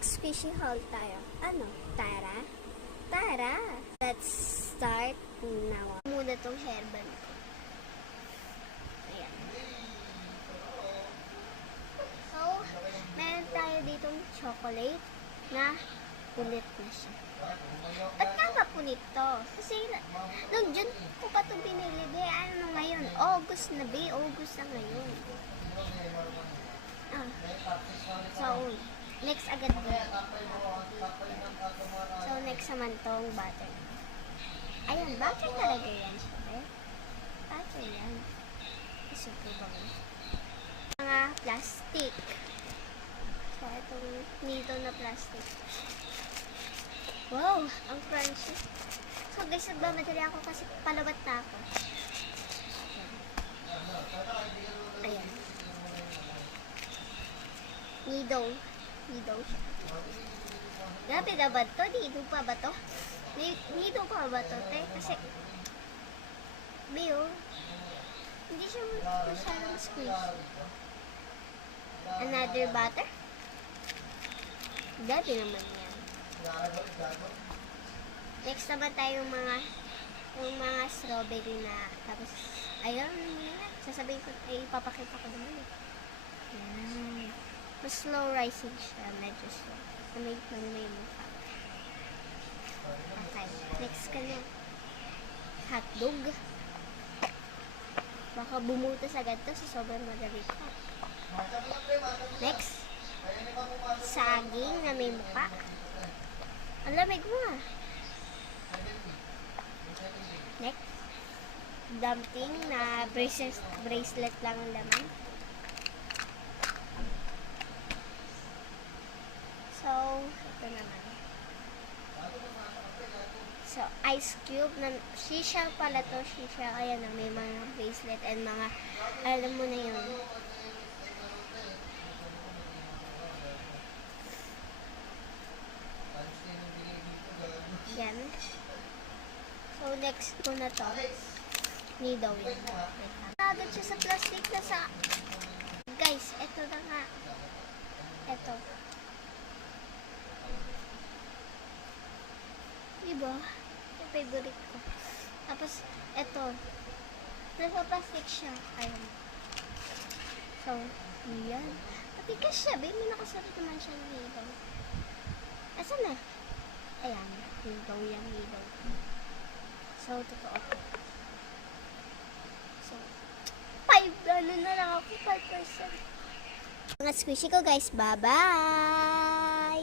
mag-squishy haul tayo. Ano? Tara? Tara! Let's start now. Muna tong hairband ko. Ayan. So, meron tayo ditong chocolate na punit na siya. Ba't nga ba punit to? Kasi nung June ko pa ito binili. Ano ngayon? August na ba? August na ngayon. So, next agad ko. So, next naman tong butter. Ayan, butter talaga yan. Butter yan. Super bango. Mga plastic. So, itong nito na plastic. Wow, ang crunchy. So, guys, nagmamadali ako kasi palawat na ako. Ayan. Nido siya. Grabe na ba ito? Nido pa ba ito? Nido pa ba ito? Kasi, Bio, hindi siya masyadong squeeze. Another butter? Grabe naman yan. Next naman tayo yung mga strawberry na, tapos, ayun, sasabihin ko, ipapakita ko naman eh. Yan. Mas slow rising siya, medyo slow. May mukha. Okay, next ka na. Hotdog. Baka bumutas agad to sa sobrang madali pa. Next, saging na may mukha. Ang lamig mo ah. Next, dumpling na bracelet lang ang laman. So, ito naman. So, ice cube na shisha pala to, shisha. Ayan na, may mga bracelet and mga, alam mo na yun. Yan. So, next ko na to. Nido yun. Agad siya sa plastic na sa... Guys, eto na nga. Eto. Diba? Yung favorite ko. Tapos, eto. Nasa plastic siya. Ayun. So, yan. Matigas siya. May nakasarap naman siya ng nido. Asan na? Ayan. Nido yan. Nido. So, totoo ko. So, 5. Ano na lang ako? 5%. Mga squishy ko guys. Bye-bye!